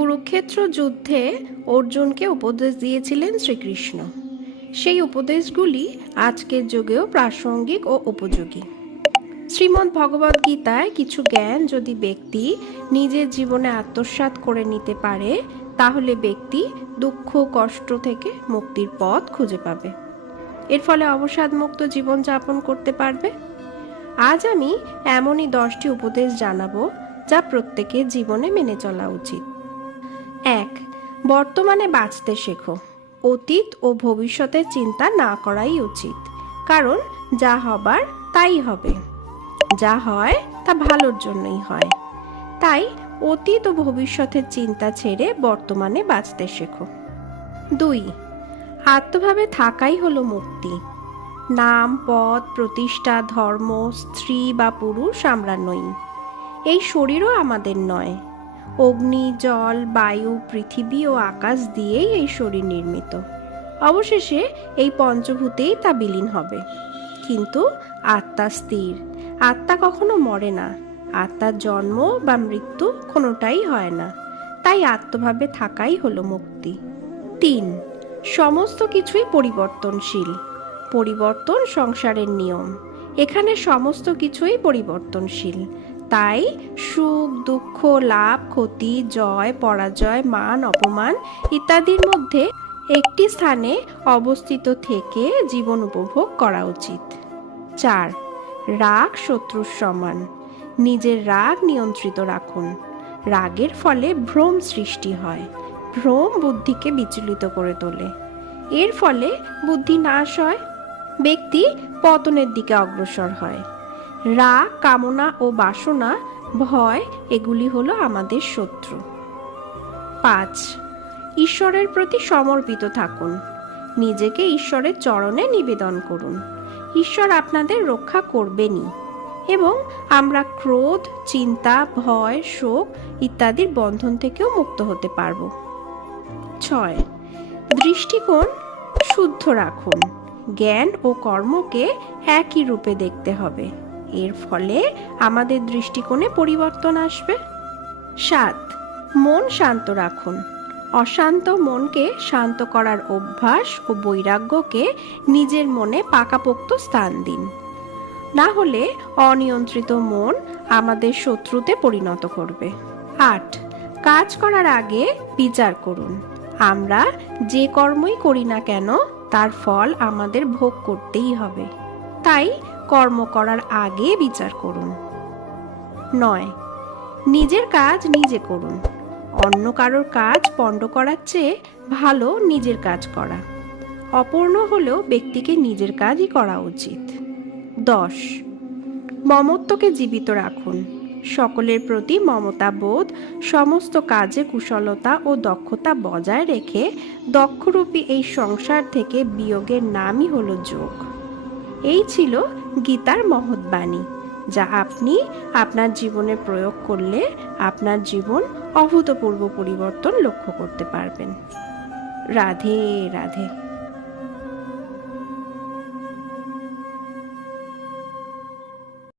কুরুক্ষেত্র যুদ্ধে অর্জুনকে উপদেশ দিয়েছিলেন শ্রীকৃষ্ণ। সেই উপদেশগুলি আজকের যুগেও প্রাসঙ্গিক ও উপযোগী। শ্রীমদ্ ভগবদ গীতায় কিছু জ্ঞান যদি ব্যক্তি নিজের জীবনে আত্মসাৎ করে নিতে পারে, তাহলে ব্যক্তি দুঃখ, কষ্ট থেকে মুক্তির পথ খুঁজে পাবে। এর ফলে অবসাদমুক্ত জীবনযাপন করতে পারবে। আজ আমি এমনই দশটি উপদেশ জানাব যা প্রত্যেকের জীবনে মেনে চলা উচিত। এক, বর্তমানে বাঁচতে শেখো। অতীত ও ভবিষ্যতের চিন্তা না করাই উচিত। কারণ, যা হবার তাই হবে। যা হয়, তা ভালোর জন্যই হয়। তাই, অতীত ও ভবিষ্যতের চিন্তা ছেড়ে বর্তমানে বাঁচতে শেখো। দুই, আত্মভাবে থাকাই হলো মুক্তি। নাম, পদ, প্রতিষ্ঠা, ধর্ম, স্ত্রী বা পুরুষ আমরা নই। এই শরীরও আমাদের নয়। অগ্নি, জল, বায়ু, পৃথিবী ও আকাশ দিয়েই এই শরীর নির্মিত। অবশেষে এই পঞ্চভূতেই তা বিলীন হবে। কিন্তু আত্মা স্থির। আত্মা কখনো মরে না। আত্মার জন্ম বা মৃত্যু কোনোটাই হয় না। তাই আত্মভাবে থাকাই হলো মুক্তি। তিন, সমস্ত কিছুই পরিবর্তনশীল। পরিবর্তন সংসারের নিয়ম। এখানে সমস্ত কিছুই পরিবর্তনশীল। তাই সুখ, দুঃখ, লাভ, ক্ষতি, জয়, পরাজয়, মান, অপমান ইত্যাদির মধ্যে একটি স্থানে অবস্থিত থেকে জীবন উপভোগ করা উচিত। চার, রাগ শত্রুর সমান। নিজের রাগ নিয়ন্ত্রিত রাখুন। রাগের ফলে ভ্রম সৃষ্টি হয়। ভ্রম বুদ্ধিকে বিচলিত করে তোলে। এর ফলে বুদ্ধি নাশ হয়। ব্যক্তি পতনের দিকে অগ্রসর হয়। রাগ কামনা ও বাসনা, ভয়, এগুলি হলো আমাদের শত্রু। পাঁচ, ঈশ্বরের প্রতি সমর্পিত থাকুন। নিজেকে ঈশ্বরের চরণে নিবেদন করুন। ঈশ্বর আপনাদের রক্ষা করবেনই এবং আমরা ক্রোধ, চিন্তা, ভয়, শোক ইত্যাদির বন্ধন থেকেও মুক্ত হতে পারব। ছয়, দৃষ্টিকোণ শুদ্ধ রাখুন। জ্ঞান ও কর্মকে একই রূপে দেখতে হবে। এর ফলে আমাদের দৃষ্টিকোণে পরিবর্তন আসবে। সাত, মন শান্ত রাখুন। অশান্ত মনকে শান্ত করার অভ্যাস ও বৈরাগ্যকে নিজের মনে পাকাপোক্ত স্থান দিন। না হলে অনিয়ন্ত্রিত মন আমাদের শত্রুতে পরিণত করবে। আট, কাজ করার আগে বিচার করুন। আমরা যে কর্মই করি না কেন, তার ফল আমাদের ভোগ করতেই হবে। তাই কর্ম করার আগে বিচার করুন। নয়, নিজের কাজ নিজে করুন। অন্য কারোর কাজ পণ্ড করার চেয়ে ভালো নিজের কাজ করা। অপূর্ণ হলেও ব্যক্তিকে নিজের কাজই করা উচিত। দশ, মমত্বকে জীবিত রাখুন। সকলের প্রতি মমতা বোধ সমস্ত কাজে কুশলতা ও দক্ষতা বজায় রেখে দক্ষরূপী এই সংসার থেকে বিয়োগের নামই হলো যোগ। এই ছিল গীতার মহৎ বাণী, যা আপনি আপনার জীবনে প্রয়োগ করলে আপনার জীবন অভূতপূর্ব পরিবর্তন লক্ষ্য করতে পারবেন। রাধে রাধে।